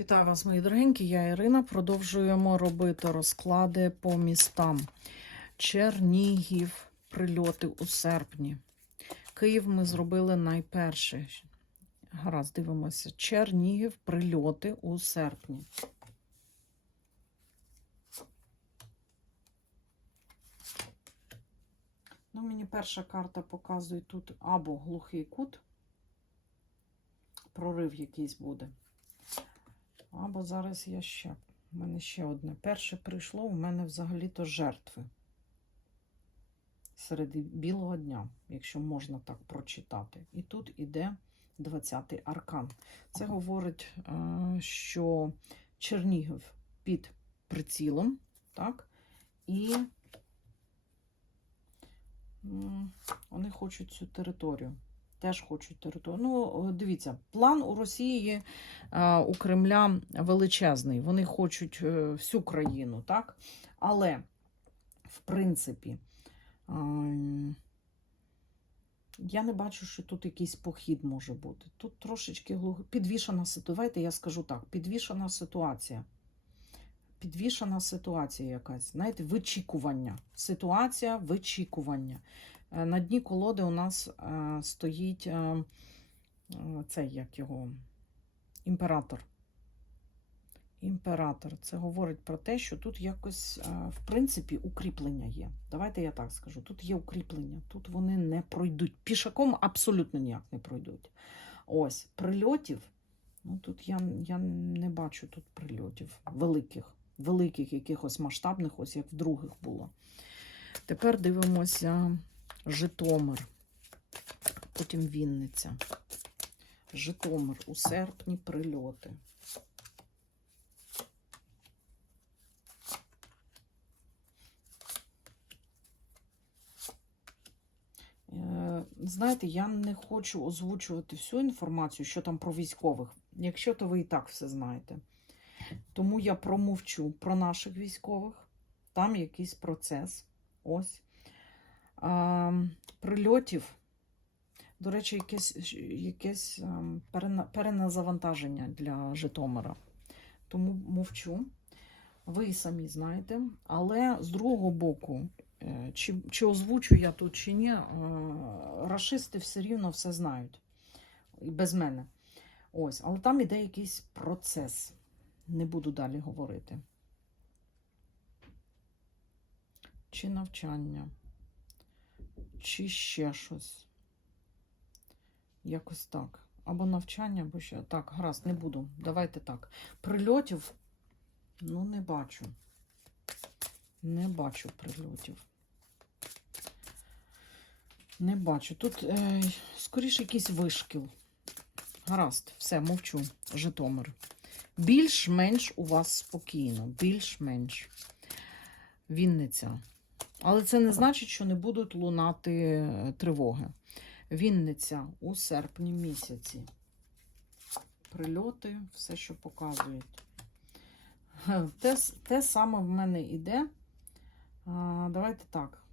Вітаю вас, мої дорогенькі, я Ірина. Продовжуємо робити розклади по містам. Чернігів, прильоти у серпні. Київ ми зробили найперше. Гаразд, дивимося. Чернігів, прильоти у серпні. Ну, мені перша карта показує тут або глухий кут, прорив якийсь буде. Або зараз я ще. У мене ще одне. Перше прийшло, у мене взагалі-то жертви. Серед білого дня, якщо можна так прочитати. І тут іде 20-й аркан. Це говорить, е, що Чернігів під прицілом, так? І вони хочуть цю територію. Теж хочуть територію. Ну, дивіться, план у Росії, е, у Кремля величезний. Вони хочуть е, всю країну, так? Але, в принципі, е, я не бачу, що тут якийсь похід може бути. Тут трошечки глух- підвішена ситуація. Давайте я скажу так: підвішена ситуація. Підвішена ситуація якась. Знаєте, вичікування. Ситуація вичікування. Е, На дні колоди у нас е, стоїть е, цей як його імператор. Імператор. Це говорить про те, що тут якось, в принципі, укріплення є. Давайте я так скажу: тут є укріплення, тут вони не пройдуть. Пішаком абсолютно ніяк не пройдуть. Ось, прильотів. Ну, тут я, я не бачу тут прильотів великих, великих, якихось масштабних, ось як в других було. Тепер дивимося Житомир, потім Вінниця. Житомир у серпні прильоти. Е, Знаєте, я не хочу озвучувати всю інформацію, що там про військових, якщо то ви і так все знаєте. Тому я промовчу про наших військових. Там якийсь процес. Ось. А, прильотів. До речі, якесь, якесь перена- переназавантаження для Житомира. Тому мовчу. Ви самі знаєте. Але з другого боку, е, чи, чи озвучу я тут, чи ні, е, рашисти все рівно все знають. Без мене. Ось, але там іде якийсь процес. Не буду далі говорити. Чи навчання, чи ще щось. Якось так. Або навчання, або ще. Так, гаразд, не буду. Давайте так. Прильотів, ну, не бачу. Не бачу прильотів. Не бачу. Тут е, скоріше якийсь вишкіл. Гаразд, все, мовчу. Житомир. Більш-менш у вас спокійно, більш-менш. Вінниця. Але це не значить, що не будуть лунати е, тривоги. Вінниця у серпні місяці. Прильоти, все, що показують. Те, те саме в мене іде. А, давайте так.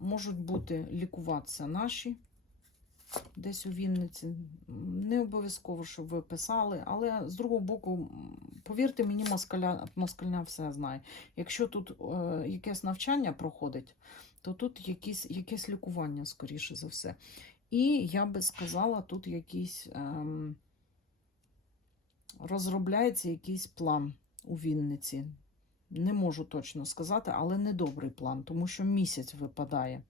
Можуть бути лікуватися наші десь у Вінниці. Не обов'язково, щоб ви писали, але з другого боку, повірте мені, москаля, москальня все знає. Якщо тут е, якесь навчання проходить, то тут якісь, якесь лікування, скоріше за все. І я би сказала, тут якийсь ем, розробляється якийсь план у Вінниці. Не можу точно сказати, але недобрий план, тому що місяць випадає.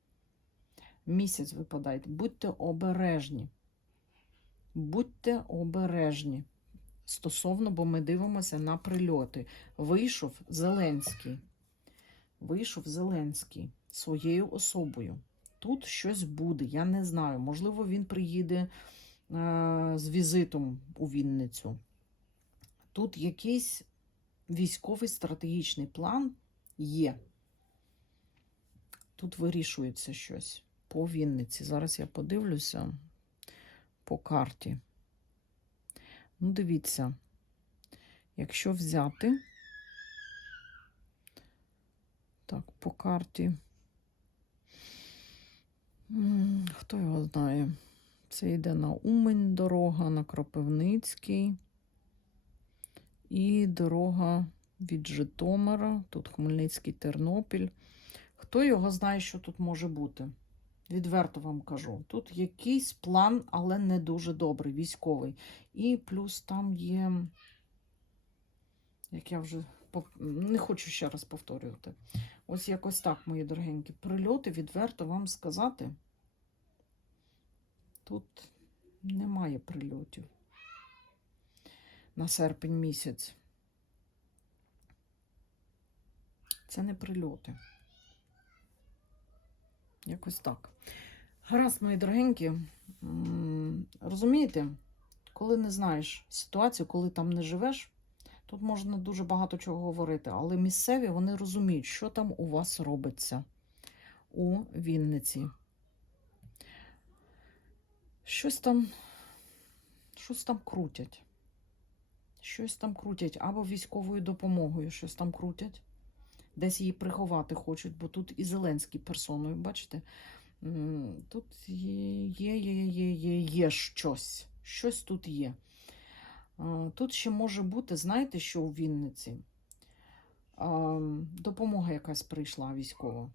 Місяць випадає. Будьте обережні. Будьте обережні. Стосовно, бо ми дивимося на прильоти. Вийшов Зеленський. Вийшов Зеленський своєю особою. Тут щось буде, я не знаю. Можливо, він приїде е, з візитом у Вінницю. Тут якийсь військовий стратегічний план є. Тут вирішується щось по Вінниці. Зараз я подивлюся по карті. Ну, дивіться, якщо взяти, так, по карті. Хто його знає? Це йде на Умень дорога, на Кропивницький. І дорога від Житомира, тут Хмельницький Тернопіль. Хто його знає, що тут може бути? Відверто вам кажу. Тут якийсь план, але не дуже добрий, військовий. І плюс там є, як я вже не хочу ще раз повторювати. Ось якось так, мої дорогенькі. Прильоти, відверто вам сказати. Тут немає прильотів на серпень місяць. Це не прильоти. Якось так. Гаразд, мої дорогенькі. Розумієте, коли не знаєш ситуацію, коли там не живеш, тут можна дуже багато чого говорити, але місцеві вони розуміють, що там у вас робиться у Вінниці. Щось там, щось там крутять. Щось там крутять, або військовою допомогою щось там крутять. Десь її приховати хочуть, бо тут і Зеленський персоною, бачите? Тут є, є, є, є, є, є щось. Щось тут є. Тут ще може бути, знаєте, що у Вінниці? Допомога якась прийшла військова.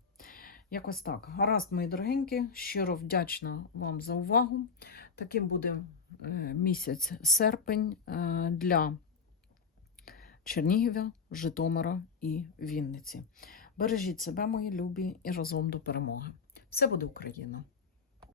Якось так. Гаразд, мої дорогенькі, щиро вдячна вам за увагу. Таким буде е, місяць серпень е, для Чернігова, Житомира і Вінниці. Бережіть себе, мої любі, і разом до перемоги. Все буде Україна!